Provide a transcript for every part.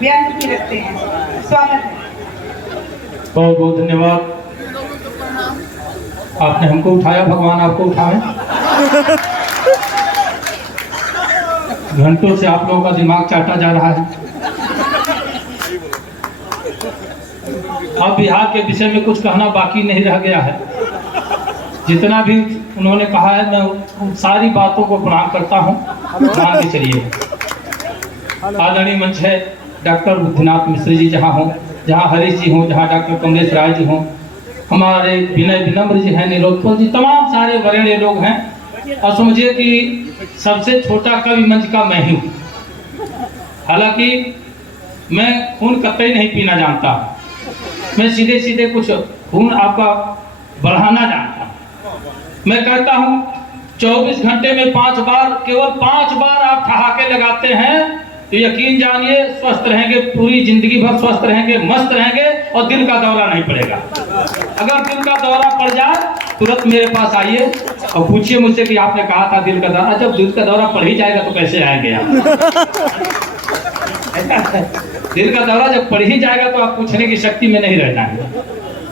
बयान की रखते हैं। स्वागत है। बहुत बहुत धन्यवाद। आपने हमको उठाया, भगवान आपको उठाए। घंटों से आप लोगों का दिमाग चाटा जा रहा है। अब बिहार के विषय में कुछ कहना बाकी नहीं रह गया है। जितना भी उन्होंने कहा है मैं उन सारी बातों को प्रणाम करता हूँ। मान के चलिए, आदरणीय मंच है डॉक्टर बुद्धनाथ मिश्र जी जहाँ हों, जहाँ हरीश जी हों, जहाँ डॉक्टर कमलेश राय जी हों, हमारे विनय विनम्र जी हैं, नीलोत्पल जी, तमाम सारे वरेण्य लोग हैं। और समझिए कि सबसे छोटा कवि मंच का मैं ही हूँ। हालांकि मैं खून कतई नहीं पीना जानता, मैं सीधे सीधे कुछ खून आपका बढ़ाना जानता हूँ। मैं कहता हूँ 24 घंटे में 5 बार, केवल 5 बार आप ठहाके लगाते हैं तो यकीन जानिए स्वस्थ रहेंगे, पूरी जिंदगी भर स्वस्थ रहेंगे, मस्त रहेंगे और दिल का दौरा नहीं पड़ेगा। अगर दिल का दौरा पड़ जाए तुरंत मेरे पास आइए और पूछिए मुझसे कि आपने कहा था दिल का दौरा। जब दिल का दौरा पड़ ही जाएगा तो कैसे आएंगे आप? दिल का दौरा जब पड़ ही जाएगा तो आप पूछने की शक्ति में नहीं रह जाएंगे।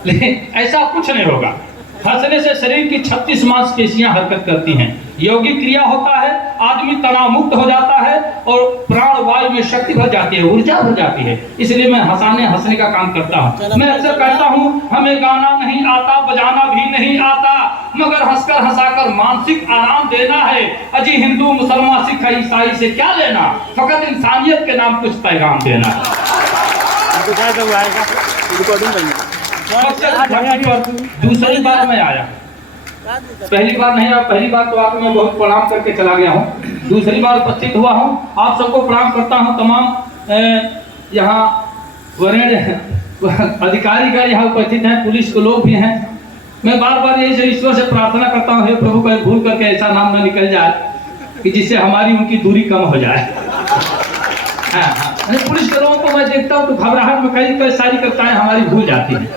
लेकिन ऐसा कुछ नहीं होगा। हंसने से शरीर की 36 मांसपेशियां हरकत करती हैं, योगिक क्रिया होता है, आदमी तनाव मुक्त हो जाता है और प्राण वायु में शक्ति भर जाती है, ऊर्जा भर जाती है। इसलिए मैं हंसने का काम करता हूँ। मैं अक्सर कहता हूँ हमें गाना नहीं आता, बजाना भी नहीं आता, मगर हंसकर हंसाकर मानसिक आराम देना है। अजी हिंदू मुसलमान सिख ईसाई से क्या लेना, फकत इंसानियत के नाम कुछ पैगाम देना। दूसरी बार मैं आया, पहली बार नहीं आया। पहली बार तो आपको मैं बहुत प्रणाम करके चला गया हूँ, दूसरी बार उपस्थित हुआ हूँ। आप सबको प्रणाम करता हूँ। तमाम यहाँ वरेण्य अधिकारीगण यहाँ उपस्थित हैं, पुलिस के लोग भी हैं। मैं बार बार यही ईश्वर से प्रार्थना करता हूँ, हे प्रभु कहीं भूल करके ऐसा नाम न निकल जाए कि जिससे हमारी उनकी दूरी कम हो जाए। हाँ, पुलिस के लोगों को मैं देखता हूँ तो घबराहट में कई सारी कविताएं हमारी भूल जाती हैं।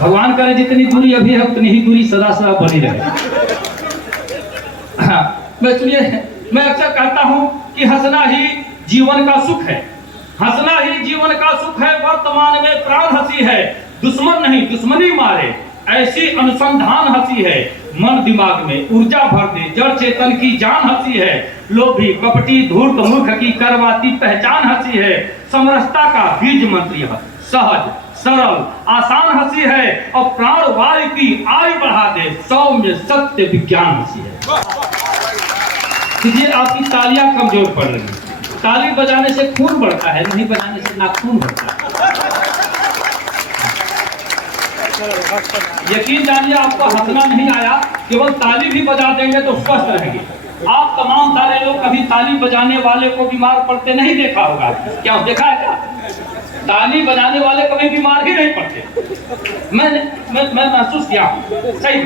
भगवान करे जितनी दूरी अभी है उतनी ही दूरी सदा सदा बनी रहे। हाँ, मैं अक्सर कहता हूँ कि हंसना ही जीवन का सुख है, हंसना ही जीवन का सुख है। वर्तमान में प्राण हंसी है, दुश्मन नहीं दुश्मनी मारे, ऐसी अनुसंधान हंसी है। मन दिमाग में ऊर्जा भर दे, जड़ चेतन की जान हंसी है। लोभी कपटी धूर्त मूर्ख की करवाती पहचान हंसी है। समरसता का बीज मंत्र यह सहज सरल आसान हंसी है और प्राण वायु की आयु बढ़ा दे, सौम्य सत्य विज्ञान हंसी है। देखिए आपकी तालियां कमजोर पड़ रही हैं। ताली बजाने से खून बढ़ता है, नहीं बजाने से नाखून बढ़ता है। यकीन जानिए आपको हंसना नहीं आया, केवल ताली भी बजा देंगे तो स्वस्थ रहेंगे। आप तमाम सारे लोग कभी ताली बजाने वाले को बीमार पड़ते नहीं देखा होगा, क्या देखा है क्या? ताली बजाने वाले कभी बीमार ही नहीं पड़ते। मैं महसूस किया हूँ, सही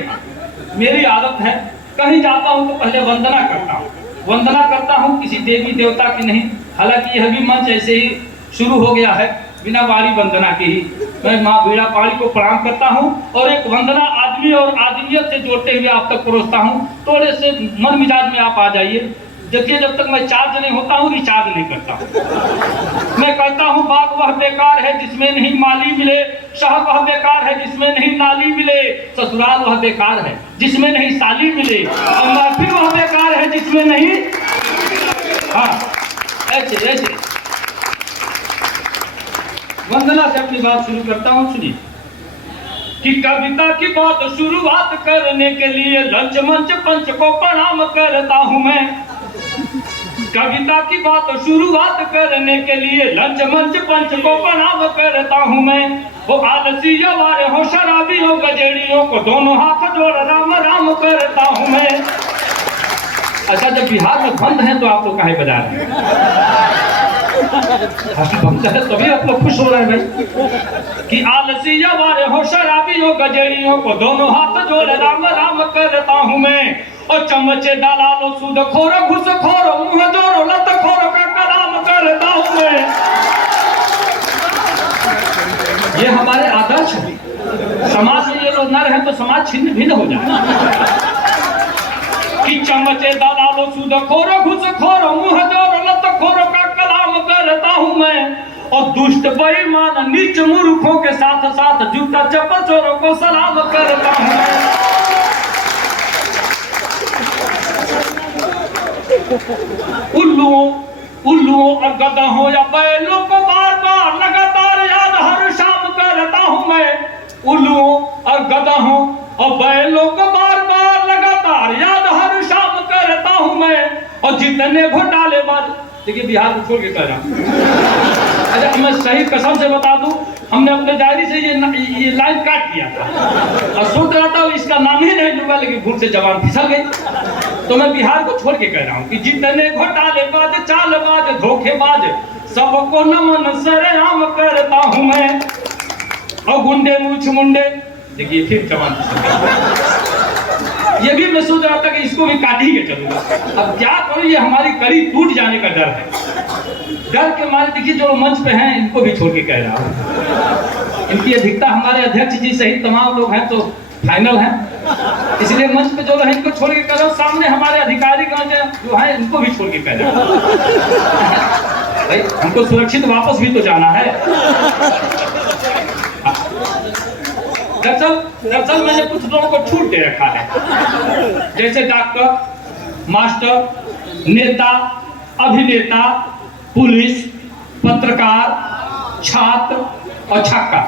मेरी आदत है, कहीं जाता हूँ तो पहले वंदना करता हूँ। वंदना करता हूँ किसी देवी देवता की नहीं, हालांकि यह भी मंच ऐसे ही शुरू हो गया है बिना वारी वंदना के ही। मैं माँ बीड़ा पाड़ी को प्रणाम करता हूँ और एक वंदना आदमी और आदमियत से जोड़ते हुए आप तक परोसता हूँ। थोड़े से मन मिजाज में आप आ जाइए। देखिए जब तक मैं चार्ज नहीं होता हूँ रिचार्ज नहीं करता हूँ। मैं कहता हूँ बाग वह बेकार है जिसमें नहीं माली मिले, शहर वह बेकार है जिसमें नहीं नाली मिले, ससुराल वह बेकार है जिसमें नहीं साली मिले, और महफिल वह बेकार है जिसमें नहीं। हाँ ऐसे वंदना से अपनी बात शुरू करता हूँ। सुनिए कि कविता की बात शुरुआत करने के लिए लंच मंच पंच को प्रणाम करता हूँ मैं। कविता की बात शुरुआत करने के लिए लंच मंच पंच को प्रणाम करता हूँ मैं। वो आलसी वाले हो शराबी हो गजेड़ियों को दोनों हाथ जोड़ राम राम करता हूँ मैं। अच्छा जब बिहार में बंद है तो आप लोग काहे बजा रहे हैं? बंद है तभी आप लोग खुश हो रहे हैं भाई कि आलसी वाले हो शराबी हो गजेड़ियों को दोनों हाथ जोड़ राम राम करता हूँ मैं। और चमचे दलालो सूद खोरो घुस खोरो मुँह जोरो लत खोरो का कलाम करता हूँ मैं। ये हमारे आदर्श है। समाज में ये लोग न रहे तो समाज छिन्न भिन्न हो जाए। कि चमचे दलालो सूद खोरो घुस खोरो मुँह जोरो लत खोरो का कलाम करता हूँ मैं। दुष्ट बेईमान नीच मूर्खों के साथ साथ जूता चप्पल चोरों को सलाम करता हूं। उल्लुओं और गधाओं या बैलों को बार बार लगातार याद हर शाम करता हूं मैं। उल्लुओं और गधाओं और बैलों को बार बार लगातार याद हर शाम करता हूं मैं। और जितने घोटालेबाज, देखिए बिहार को छोड़ के कह रहा हूं। अच्छा मैं सही कसम से बता दूं, हमने अपने डायरी से ये लाइन काट दिया था और सोच रहा था इसका नाम ही नहीं लूंगा, लेकिन भूल से जबान फिसल गई। तो मैं बिहार को छोड़ के कह रहा हूं कि जितने घोटालेबाज, चालबाज, धोखेबाज, सबको नमन सरेआम करता हूं मैं। और गुंडे मूछ मुंडे, देखिए फिर जबान फिसल गई। ये भी मैं सोच रहा था कि इसको भी काट ही के चलूंगा। अब क्या करूं, ये हमारी कड़ी टूट जाने का डर है। डर के मारे देखिए जो मंच पे हैं इनको भी छोड़ के कह रहा हूं। इनकी अधिकता हमारे अध्यक्ष जी सहित तमाम लोग हैं तो फाइनल हैं, इसलिए मंच पे जो है इनको छोड़ के कह रहा हूं। सामने हमारे अधिकारी जो हैं इनको भी छोड़ के कह रहा हूं। भाई हमको सुरक्षित वापस भी तो जाना है। दरअसल मैंने कुछ लोगों को छूट दे रखा है, जैसे डॉक्टर, मास्टर, नेता, अभिनेता, पुलिस, पत्रकार, छात्र और छक्का।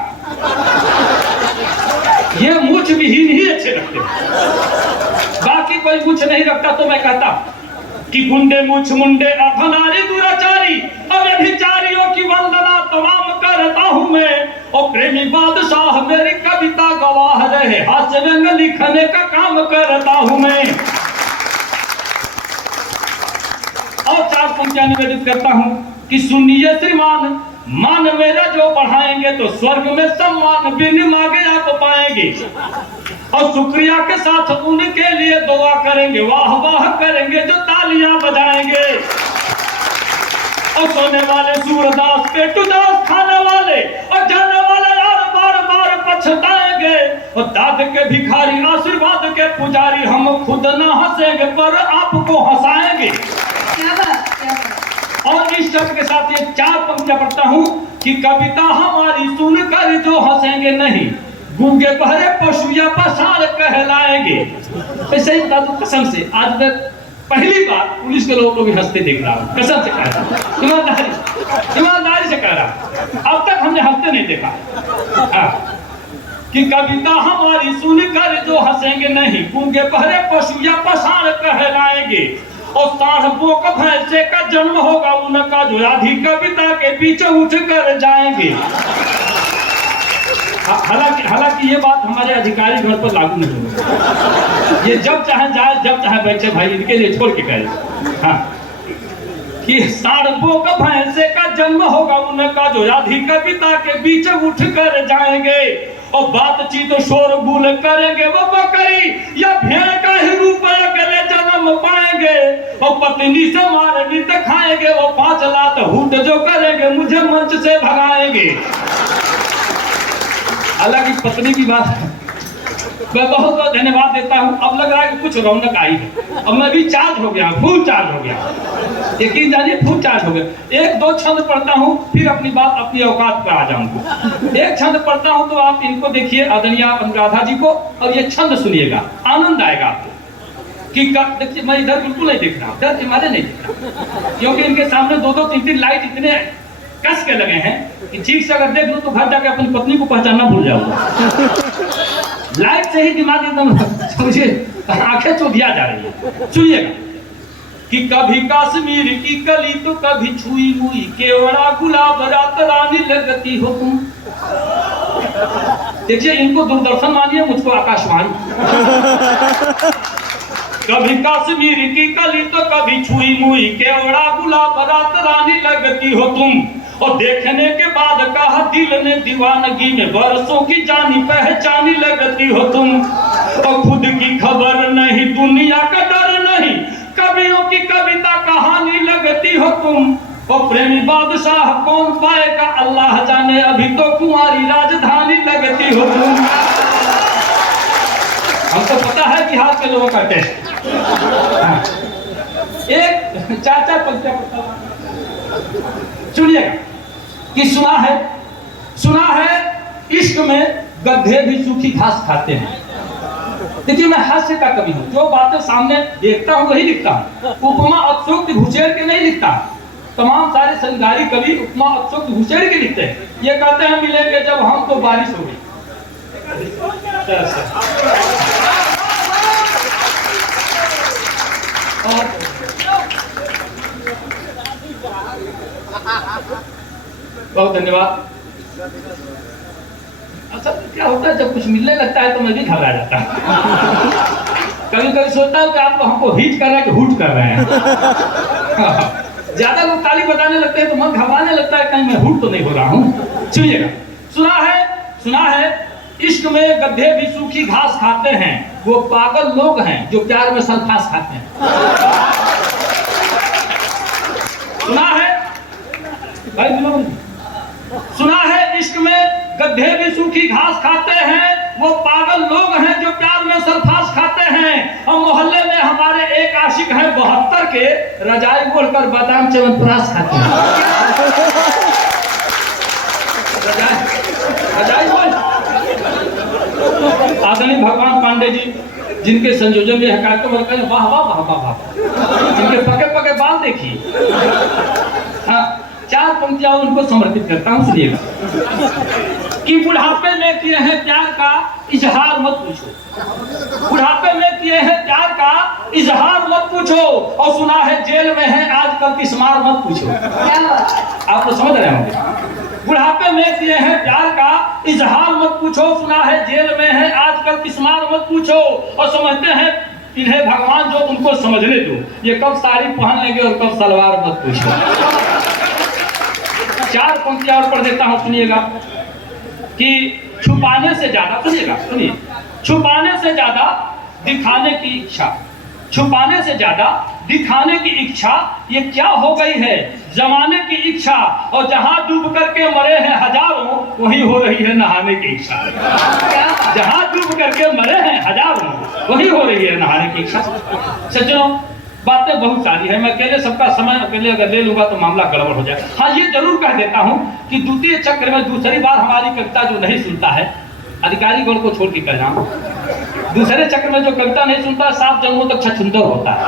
ये मूछ विहीन ही अच्छे लगते हैं, बाकी कोई मूछ नहीं रखता। तो मैं कहता कि गुंडे मूछ मुंडे अधनारी दुराचारी अव्यभिचारियों की वंदना तमाम करता हूं मैं। और प्रेमी बादशाह मेरी कविता गवाह रहे, हास्य व्यंग लिखने का काम करता हूं मैं। और 4 पंक्तियां निवेदित करता हूं कि सुनिए श्रीमान, मान मेरा जो बढ़ाएंगे तो स्वर्ग में सम्मान बिन मांगे आप पाएंगे। और शुक्रिया के साथ उनके लिए दुआ करेंगे, वाह वाह करेंगे जो तालियां बजाएंगे। और सोने वाले सूरदास, पेटुदास खाने वाले और जाने वाले यार बार बार पछताएंगे। और दाद के भिखारी, आशीर्वाद के पुजारी, हम खुद ना हंसेंगे पर आपको हंसाएंगे। क्या बात, क्या बात। और इस शब्द के साथ ये 4 पंक्तियां पढ़ता हूं कि कविता हमारी सुनकर जो हंसेंगे नहीं, गूंगे बहरे पशु या पसार कहलाएंगे। ऐसे ही बता दूं कसम से, आज तक पहली बार पुलिस के लोगों को भी हंसते देख रहा हूं, कसम से कह रहा हूं, ईमानदारी से कह रहा हूं। अब तक हमने हंसते नहीं देखा। हाँ। कि कविता हमारी सुनकर जो हंसेंगे नहीं, गूंगे बहरे पशु या पसार कहलाएंगे। और साढ़ों का भैंसे का जन्म होगा उनका जो आधी कविता के पीछे उठ कर जाएंगे। हालांकि ये बात हमारे अधिकारी घर पर लागू नहीं होगी। ये जब चाहे जाए, जब चाहे बैठे, भाई इनके लिए छोड़ के कहे। हाँ कि साढ़ों का भैंसे का जन्म होगा उनका जो आधी कविता के बीच उठ कर जाएंगे। और बातचीत शोरगुल करेंगे वो बकरी या भेड़ का ही रूप अगले जन्म पाएंगे। और पत्नी से मारनी खाएंगे वो 5 लात हुट जो करेंगे मुझे मंच से भगाएंगे। हालांकि पत्नी की बात मैं बहुत बहुत धन्यवाद देता हूं। अब लग रहा है कि कुछ रौनक आई है। अब मैं भी चार्ज हो गया, फुल चार्ज हो गया, यकीन जानिए फुल चार्ज हो गया। 1-2 छंद पढ़ता हूं, फिर अपनी बात अपनी औकात पर आ जाऊंगा। एक छंद पढ़ता हूं तो आप इनको देखिए, आदरणीय अनुराधा जी को, और ये छंद सुनिएगा, आनंद आएगा आपको। कि देखिए मैं इधर बिल्कुल नहीं देख रहा, डर के मारे नहीं देख रहा, क्योंकि इनके सामने 2-2, 3-3 लाइट इतने कस के लगे हैं कि ठीक से अगर देख लो तो घर जाके अपनी पत्नी को पहचानना भूल जाओगे। लाइट से ही दिमाग एकदम समझिए आंखें चौधिया जा रही है। सुनिएगा कि कभी कश्मीर की कली तो कभी छुई मुई, केवड़ा गुलाब रात रानी लगती हो तुम। देखिए इनको दूरदर्शन मानिए, मुझको आकाशवाणी। कभी कश्मीर की कली तो कभी छुई मुई, केवड़ा गुलाब रात रानी लगती हो तुम। और देखने के बाद कहा दिल ने दीवानगी में बरसों की जानी पहचानी लगती हो तुम। और खुद की खबर नहीं, दुनिया का डर नहीं, कवियों की कविता कहानी लगती हो तुम। और प्रेमी बादशाह कौन पाएगा अल्लाह जाने, अभी तो कुंवारी राजधानी लगती हो तुम। हमको पता है बिहार के लोगों का टेस्ट। एक 4-4 पंक्तियां सुनिएगा। कि सुना है इश्क में गधे भी सूखी घास खाते हैं। देखिए, मैं हास्य का कवि हूँ, जो बातें सामने देखता हूँ वही लिखता हूँ। उपमा अतिशयोक्ति घुसेड़ के नहीं लिखता। तमाम सारे संगारी कवि उपमा अतिशयोक्ति घुसेड़ के लिखते हैं। ये कहते हैं मिलेंगे जब हम तो बारिश हो गई। बहुत धन्यवाद। अच्छा, क्या होता है जब कुछ मिलने लगता है तो मैं भी घबरा जाता हूँ। कभी कभी सोचता हूँ कि आप तो हमको हिट कर रहे हैं कि हुट कर रहे हैं। ज्यादा लोग ताली बजाने लगते हैं तो मन घबराने लगता है, कहीं मैं हुट तो नहीं हो रहा हूँ। सुनिएगा, सुना है इश्क में गधे भी सूखी घास खाते हैं, वो पागल लोग हैं जो प्यार में सल्फास खाते हैं। सुना है इश्क में गधे भी सूखी घास खाते हैं, वो पागल लोग हैं जो प्यार में सल्फास खाते हैं। और मोहल्ले में हमारे एक आशिक हैं 72 के, रजाई बोलकर बादाम च्यवनप्राश खाते हैं। रजाई बोल। आदरणीय भगवान पांडे जी, जिनके संयोजन में कार्यक्रम होता है, वाह वाह वाह वाह वाह, जिनके पके पके बाल देखिए। हाँ, 4 पंक्तियां उनको समर्पित करता हूं। सुनिएगा कि बुढ़ापे में किए हैं प्यार का इजहार मत पूछो, बुढ़ापे में किए हैं प्यार का इजहार मत पूछो। और सुना है जेल में है आजकल की स्मार मत पूछो। आप तो समझ रहे होंगे। बुढ़ापे में किए हैं प्यार का इजहार मत पूछो, सुना है जेल में है आजकल की स्मार मत पूछो। और समझते हैं इन्हें भगवान जो उनको समझने दो, ये कब साड़ी पहन लेंगे और कब सलवार मत पूछो। 4 पंक्तियां और पढ़ देता हूं, सुनिएगा कि छुपाने से ज्यादा, सुनिए, छुपाने से ज्यादा दिखाने की इच्छा, छुपाने से ज्यादा दिखाने की इच्छा, ये क्या हो गई है जमाने की इच्छा। और जहां डूब करके मरे हैं हजारों, वही हो रही है नहाने की इच्छा। जहां डूब करके मरे हैं हजारों, वही हो रही है नहाने की इच्छा। सज्जनों, बातें बहुत सारी है, मैं अकेले सबका समय अकेले अगर ले लूंगा तो मामला गड़बड़ हो जाए। हाँ, ये जरूर कह देता हूं कि द्वितीय चक्र में दूसरी बार हमारी कविता जो नहीं सुनता है, अधिकारी गण को छोड़ के कह रहा हूं, दूसरे चक्र में जो कविता नहीं सुनता 7 जन्मों तक छछुंदर होता है।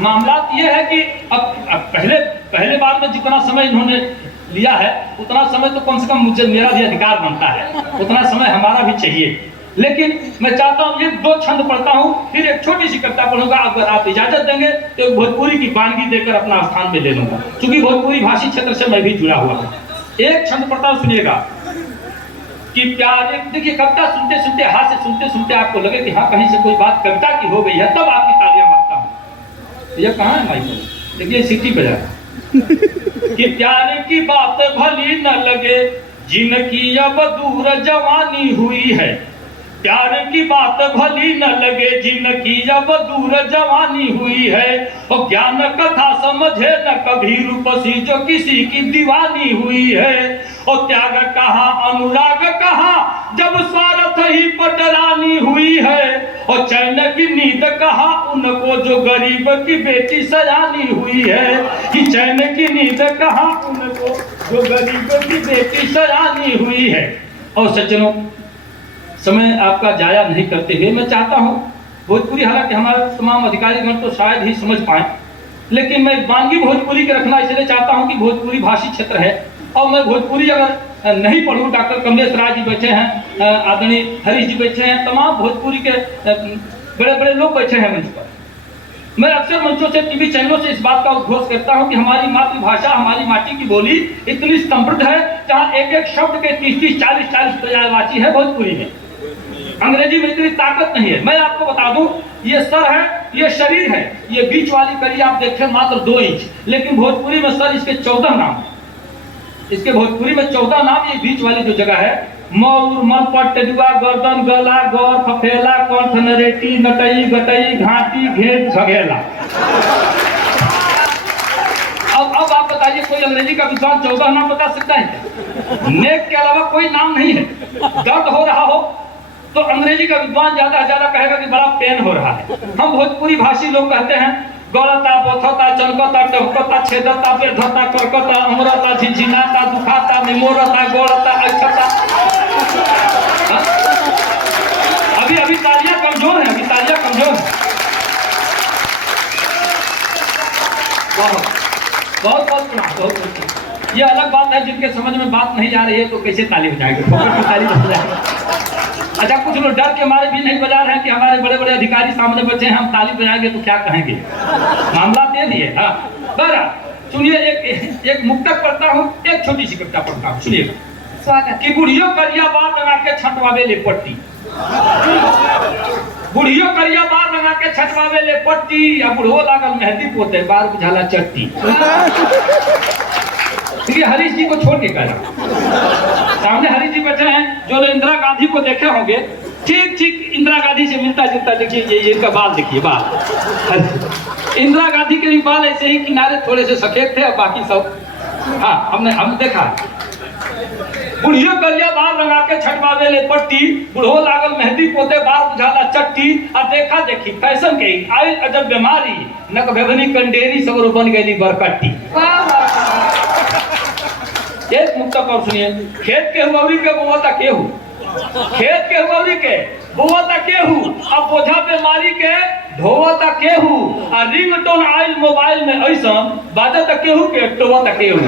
मामला ये है कि अब पहले बार में जितना समय इन्होंने लिया है, उतना समय तो कम से कम मुझे, मेरा भी अधिकार बनता है, उतना समय हमारा भी चाहिए। लेकिन मैं चाहता हूँ ये 2 छंद पढ़ता हूँ, फिर एक छोटी सी कविता पढ़ूंगा। अगर आप इजाजत देंगे तो एक भोजपुरी की वानगी देकर अपना स्थान पे ले लूंगा, क्योंकि भोजपुरी भाषी क्षेत्र से मैं भी जुड़ा हुआ हूँ। एक छंद पढ़ता हूँ, सुनिएगा कि प्यार। देखिए, कविता सुनते सुनते, हाथ से सुनते सुनते आपको लगे कि हाँ कहीं से कोई बात कविता की हो गई है, तब आपकी तालियां मारता हूँ। ये कहाँ है माइक? देखिए सिटी बजा कि प्यार की बात भली न लगे जिनकी अब दूर जवानी हुई है, प्यार की बात भली न लगे जिनकी अब दूर जवानी हुई है। और ज्ञान कथा समझे न कभी रूपसी जो किसी की दीवानी हुई है। और त्याग कहाँ अनुराग कहाँ जब स्वार्थ ही पटरानी हुई है। और चैन की नींद कहाँ उनको जो गरीब की बेटी सयानी हुई है। कि चैन की नींद कहाँ उनको जो गरीब की बेटी सयानी हुई है। और सज्जनों, समय आपका जाया नहीं करते हुए मैं चाहता हूं भोजपुरी, हालांकि हमारे तमाम अधिकारीगण तो शायद ही समझ पाए, लेकिन मैं वानगी भोजपुरी के रखना इसलिए चाहता हूं कि भोजपुरी भाषी क्षेत्र है। और मैं भोजपुरी अगर नहीं पढ़ूं, डॉक्टर कमलेश राय जी बैठे हैं, आदरणीय हरीश जी बैठे हैं, तमाम भोजपुरी के बड़े बड़े लोग बैठे हैं मंच पर। मैं अक्सर मंचों से, टीवी चैनलों से इस बात का उद्घोष करता हूं कि हमारी मातृभाषा, हमारी माटी की बोली इतनी समृद्ध है, जहाँ एक एक शब्द के 30-30, 40-40 पर्यायवाची है भोजपुरी में। अंग्रेजी में इतनी ताकत नहीं है। मैं आपको बता दूं, ये सर है, ये शरीर है, ये बीच वाली कड़ी आप देखें मात्र 2 इंच, लेकिन भोजपुरी में सर इसके 14 नाम है। इसके भोजपुरी में 14 नाम। ये बीच वाली जो जगह है, मौर, मनपट, टेडुआ, गर्दन, गला, गौर, फफेला, कंठ, नरेटी, नटई, गटई, घाटी, घेट, घगेला। अब आप बताइए, कोई अंग्रेजी का विद्वान 14 नाम बता सकता है? नेक के अलावा कोई नाम नहीं है। दर्द हो रहा हो तो अंग्रेजी का विद्वान ज्यादा कहेगा कि बड़ा पेन हो रहा है। हम भोजपुरी भाषी लोग कहते हैं गलता बोथता चलकता टपकता छेदता बेधता करकता अमरता झिझिनाता दुखाता निमोरता गोलता ऐठता। अभी अभी तालियां कमजोर है, अभी तालियां कमजोर है। बहुत बहुत बहुत ये अलग बात है, जिनके समझ में बात नहीं आ रही है तो कैसे ताली बजाएंगे, ताली बजा जाएंगे। अच्छा, कुछ लोग डर के मारे भी नहीं बजा रहे हैं कि हमारे बड़े बड़े अधिकारी सामने बैठे हैं, हम ताली बजाएंगे तो क्या कहेंगे, मामला दे दिए। हाँ बहरहाल सुनिए, एक मुक्तक पढ़ता हूँ, एक छोटी सी कविता पढ़ता हूँ, सुनिए। स्वागत। कि बुढ़ियों करिया बार लगा के छटवावे ले पट्टी, बुढ़ियों करिया बार लगा के छटवावे ले पट्टी, या बुढ़ो लागल मेहंदी पोते बार बुझाला चट्टी। देखिए हरीश जी को छोड़ के कह रहा, सामने हरीश जी बैठे हैं, जो लोग इंदिरा गांधी को देखे होंगे, ठीक ठीक इंदिरा गांधी से मिलता जुलता। देखिए ये इनका बाल देखिए, बाल इंदिरा गांधी के भी बाल ऐसे ही किनारे थोड़े से सफेद थे और बाकी सब। हाँ हमने देखा। बुढ़ियों करिया बार लगा के छटवावे ले पट्टी, बुढ़ो लागल मेहंदी पोते बार बुझाला चट्टी, और देखा देखी फैशन के आई अजब बीमारी, नक भेवनी कंडेरी सगरो बन गई बरकट्टी। एक मुक्तक और सुनिए। खेत के हुआरी के बोवता केहू, खेत के हुआरी के बोवता केहू, अब बोझा बीमारी के ढोवता केहू, आ रिंगटोन आइल मोबाइल में ऐसा बाजता केहू के टोवता केहू।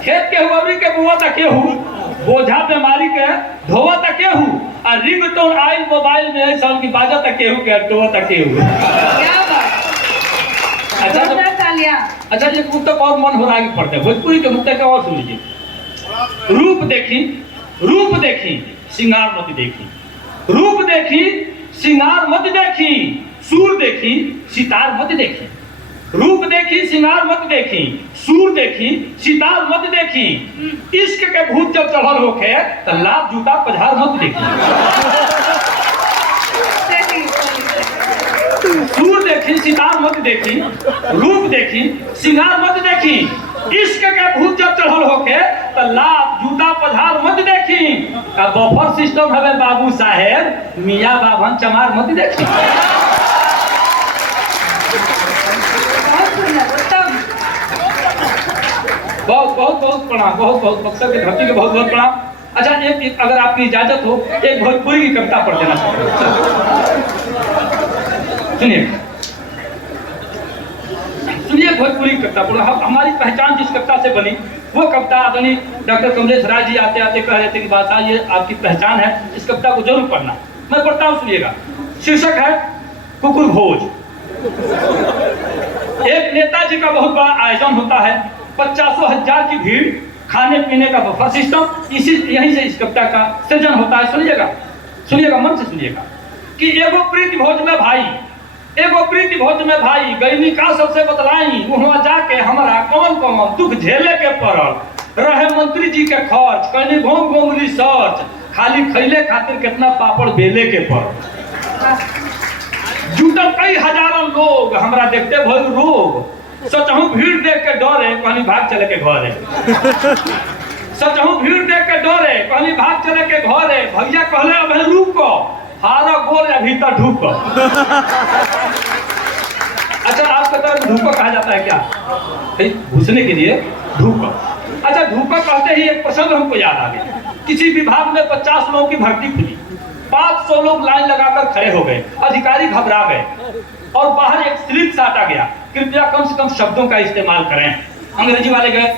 खेत के हुआरी के बोवता केहू, बोझा बीमारी के ढोवता केहू, आ रिंगटोन आइल मोबाइल में ऐसा की बाजता केहू के टोवता केहू। क्या बात। अच्छा ये मुक्तक और मन हो रहा है कि पढ़ते हैं, भोजपुरी के मुक्तक और सुन लीजिए। रूप देखी सिंगार मत देखी, रूप देखी सिंगार मत देखी, सूर देखी सितार मत देखी, रूप देखी सिंगार मत देखी, सूर देखी सितार मत देखी, इश्क के भूत जब चढ़ल होके तो लाभ जूता पझार मत देखी। सूर देखी सितार मत देखी, रूप देखी सिंगार मत देखी, इश्क के भूत जब चढ़ल होके तो लाभ जूता पझार मत देखी, बफर सिस्टम हमें बाबू साहेब मियाँ बाभन चमार मत देखी। बहुत बहुत बहुत प्रणाम, बहुत बहुत बक्सर के धरती के बहुत बहुत प्रणाम। अच्छा एक अगर आपकी इजाजत हो, एक भोजपुरी की कविता पढ़ देना सुनिए, सुनिए भोजपुरी की कविता पढ़ो। हमारी पहचान जिस कविता से बनी वो कविता आदरणीय डॉक्टर कमलेश राय जी आते आते कह रहे थे कि बात ये आपकी पहचान है, इस कविता को जरूर पढ़ना। मैं पढ़ता हूँ, सुनिएगा। शीर्षक है कुकुर भोज। एक नेताजी का बहुत बड़ा आयोजन होता है, 50,000 की भीड़, खाने पीने का बफर सिस्टम, इसी यहीं से इस कविता का सृजन होता है। सुनिएगा, सुनिएगा, मन से सुनिएगा। कि एगो प्रीति भोज में भाई, एगो प्रीति भोज में भाई, गईनी का सबसे बतलाई, वहां जाके हमारा कौन कौन दुख झेले के पड़ल, रहे मंत्री जी के खर्च, कहनी घूम घूम रिसर्च, खाली खैले खातिर कितना पापड़ बेले के पड़ल, जुटल कई हजारों लोग, हमरा देखते भइल रोग, सचहु भीड़ देख के डरे, कहनी भाग चले के घरे, सचहु भीड़ देख के डरे, कहनी भाग चले के घरे, भैया कहले अब रुको, हारा गोल या भीतर ढूको। अच्छा आपके तरफ ढूको कहा जाता है क्या, घुसने के लिए ढूको। अच्छा ढूको कहते ही एक प्रसंग हमको याद आ गया। किसी विभाग में 50 लोगों की भर्ती खुली, 500 लोग लाइन लगाकर खड़े हो गए, अधिकारी घबरा गए और बाहर एक स्लिप साटा गया, कृपया कम से कम शब्दों का इस्तेमाल करें। अंग्रेजी वाले गए,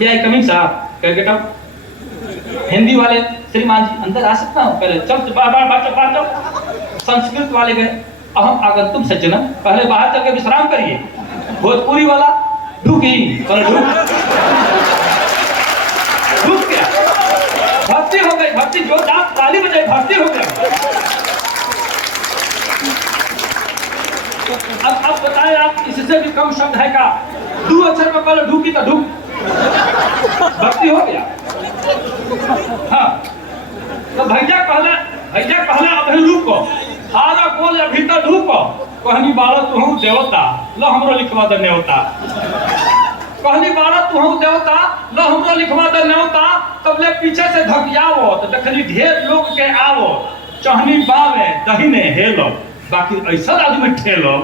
ये आई कमिंग साहब, गेट आउट। हिंदी वाले, श्रीमान जी अंदर आ सकता हूँ, पहले चल बार। संस्कृत वाले गए, अहम आगंतुक सज्जनम, पहले बाहर चल के विश्राम करिए। भोजपुरी वाला ढूकी, ढूक गया, भर्ती हो गई, भर्ती जो आप ताली बजाई, भर्ती हो गया। अब बताएं आप, इससे भी कम शब्द है का, 2 अक्षर में पहले ढूकी तो ढूक, भर्ती हो गया। हाँ तो भैया कहले अब रुको, हारा गोल या भीतर ढूको, कहनी बालो तू देवता, लो हमरो लिखवा दे नेवता। कहली बारह तू देवता ल हमरो लिखवा दे न्योता, तब ले पीछे से धकियावो तो देखली ढेर लोग के आवो, चहनी बावे दहिने हेलो, बाकी ऐसा आदमी ठेलो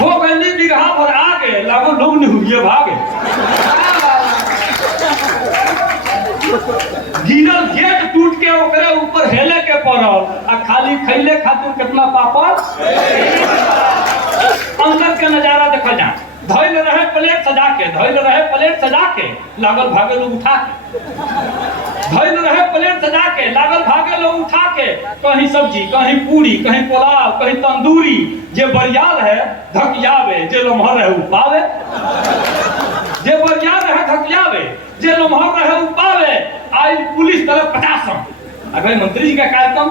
हो गई बिगहा भर आगे लागो लोग निहुरिए भागे। गिरल गेट टूट के ओकरे ऊपर हेले के पड़ल आ खाली खैले खातिर कितना पापड़। अंदर के नजारा देखा जा, धैल रहे प्लेट सजा के, धैल रहे प्लेट सजा के लागल भागे लोग उठा के, धैल रहे प्लेट सजा के लागल भागे लोग उठा के, कहीं सब्जी कहीं पूरी कहीं पुलाव कहीं तंदूरी, जे बरियाल है धकियावे जे लम्हर है उपावे, जे बरियाल है धकियावे जे लम्हर रहे उपावे। आई पुलिस तरफ 50 अगर मंत्री जी का कार्यक्रम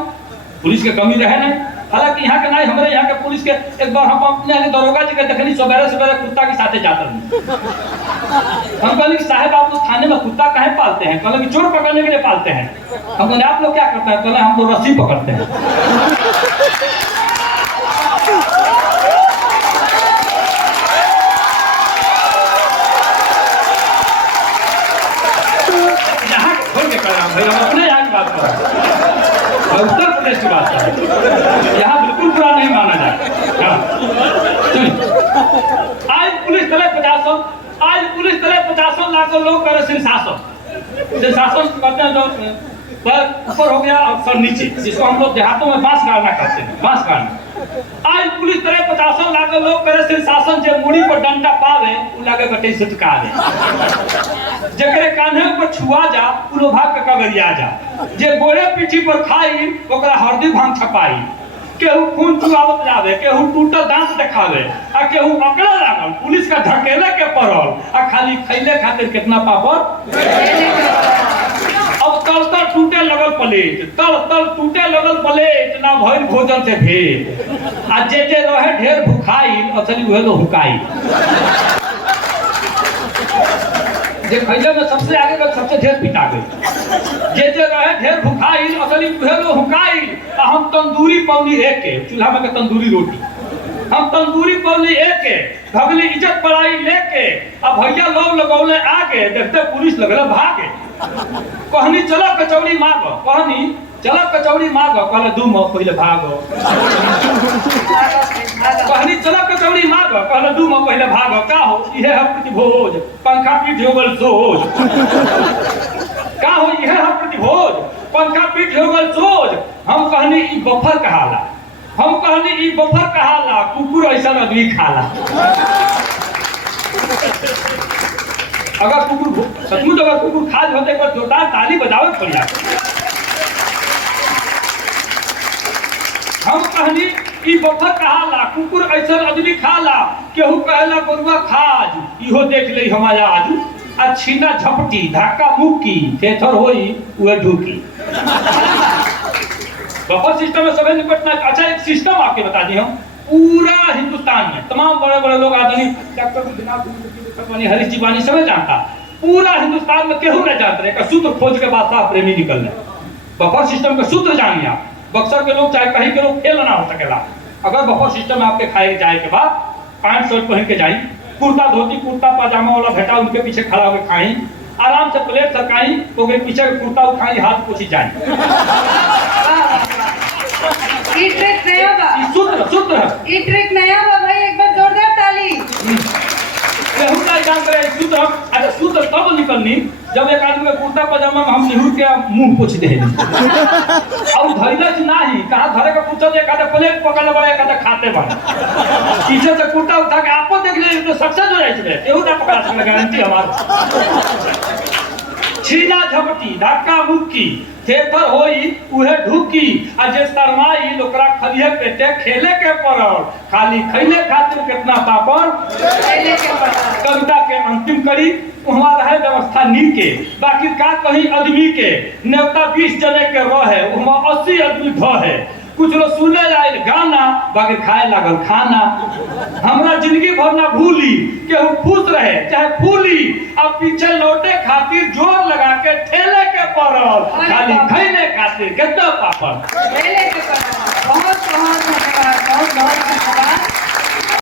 पुलिस के कमी रहे नहीं, हालांकि यहाँ के नहीं, हमारे यहाँ के पुलिस के एक बार हम अपने दरोगा जी के देखनी सवेरे सवेरे कुत्ता के साथे जाते रहे। हम कहले कि साहब आप लोग थाने में कुत्ता काहे पालते हैं? कहले कि चोर पकड़ने के लिए पालते हैं। हम कहले आप लोग क्या करते हैं? कहले हम लोग रस्सी पकड़ते हैं। यहाँ खोल के कर रहा हूँ भाई, हम अपने यहाँ की बात कर रहे हैं, उत्तर प्रदेश की बात कर रहे हैं, यहाँ बिल्कुल बुरा नहीं माना जाए। आज पुलिस तले 50, आज पुलिस तले 50 लाख लोग करे शीर्षासन, शीर्षासन कहते हैं जो ऊपर हो गया और सर नीचे, जिसको हम लोग देहातों में बांस गाड़ना कहते हैं, बांस गाड़ना। आज पुलिस तरह 50 लाख लोग करे शीर्षासन, जे मुड़ी पर डंडा पावे उ लागे गटे सटकावे, जकरे कान्हे पर छुआ जा उ लोभा के कगरिया जा, जे गोरे पीठी पर खाई ओकरा हरदी भांग छपाई, केहू खून चुआवत जावे, केहू टूटल दांत देखावे आ केहू अकड़ा लागल पुलिस का धकेले के पड़ल आ खाली खैले खातिर कितना पापड़। अब तल तल टूटे लगल प्लेट, तल तल टूटे लगल प्लेट, ना भइल भोजन से भेट आ जे रहे ढेर भुखाई असली उहे लो हुकाई। जे खैले में सबसे आगे गए सबसे ढेर पिटा गए, जे रहे ढेर भुखाई असली उहे लो हुकाई। आ हम तंदूरी पौनी एक के चूल्हा में के तंदूरी रोटी, हम तंदूरी पौनी एक के भगली इज्जत पड़ाई लेके आ भैया लोग लगौले आगे, देखते पुलिस लगल भागे। कहनी चलो कचौड़ी मांगो, कहनी चलो कचौड़ी मांगो, कहले दू मो पहले भागो। कहनी चलो कचौड़ी मांगो, कहले दू मो पहले भागो। का हो इहे है प्रतिभोज, पंखा पीठ हो गल सोज। का हो इहे है प्रतिभोज, पंखा पीठ हो गल सोज। हम कहनी ई बफर कहाला, हम कहनी ई बफर कहाला, कुकुर ऐसा आदमी खाला। अगर कुकुर सचमुच अगर कुकुर खाद होते पर जोरदार ताली बजावे पड़िया। हम कहनी ई बफर कहाला, कुकुर ऐसा आदमी खाला, केहू कहला गोरुआ खाज, इहो देख ले हमारा आज आ छीना झपटी धक्का मुक्की थेथर होई उहे ढूकी। बफर सिस्टम में सभी निपटना। अच्छा एक सिस्टम आपके बता दी, हम पूरा हिंदुस्तान में तमाम बड़े बड़े लोग आदमी डॉक्टर हरीश जी बानी सब जानता, पूरा हिंदुस्तान में केहू नहीं जानते का सूत्र खोज के बाद साहब प्रेमी निकल जाए। बफर सिस्टम का सूत्र जानिए आप, बक्सर के लोग चाहे कहीं के लोग फेल ना हो सकेला। अगर बफर सिस्टम में आपके खाए जाए के बाद पैंट शर्ट पहन के जाई, कुर्ता धोती कुर्ता पाजामा वाला भेटा उनके पीछे खड़ा होकर खाई, आराम से प्लेट सरकाई तो पीछे कुर्ता उठाई हाथ पोछी जाए। ई ट्रिक नया बा, सूत्र सूत्र ई ट्रिक नया बा भाई, एक बार जोरदार ताली। केहू ना जान करे सूत्र। अच्छा सूत्र तब निकलनी जब एक आदमी के कुर्ता पजामा में हम निहुर के मुंह पोछ दे और धैर्य नहीं कहा धरे का पूछो एक आधा प्लेट पकड़ बड़ा एक आधा खाते बड़ा पीछे से कुर्ता उठा के आपको देख ले तो सक्सेस हो जाए, केहू ना पकड़ा सकले, गारंटी हमारा। छीना झपटी धक्का मुक्की थेथर होई उहे ढुकी आ जे शर्माई ओकरा खलिए पेटे खेले के पड़ल, खाली खैले खातिर कितना पापड़ खेले के पड़ल। कविता के अंतिम कड़ी वहाँ रहे व्यवस्था नीर के, बाकी का कहीं आदमी के नेवता 20 जने के रहे वहाँ 80 आदमी ध है। कुछ लोग सुने आए गाना बाकी खाए लागल खाना। हमरा जिंदगी भर ना भूली केहू खुश रहे चाहे फूली, अब पीछे लौटे खातिर जोर लगा के ठेले के पड़ल, खाली खैले खातिर कितना पापड़। बहुत बहुत धन्यवाद, बहुत बहुत धन्यवाद।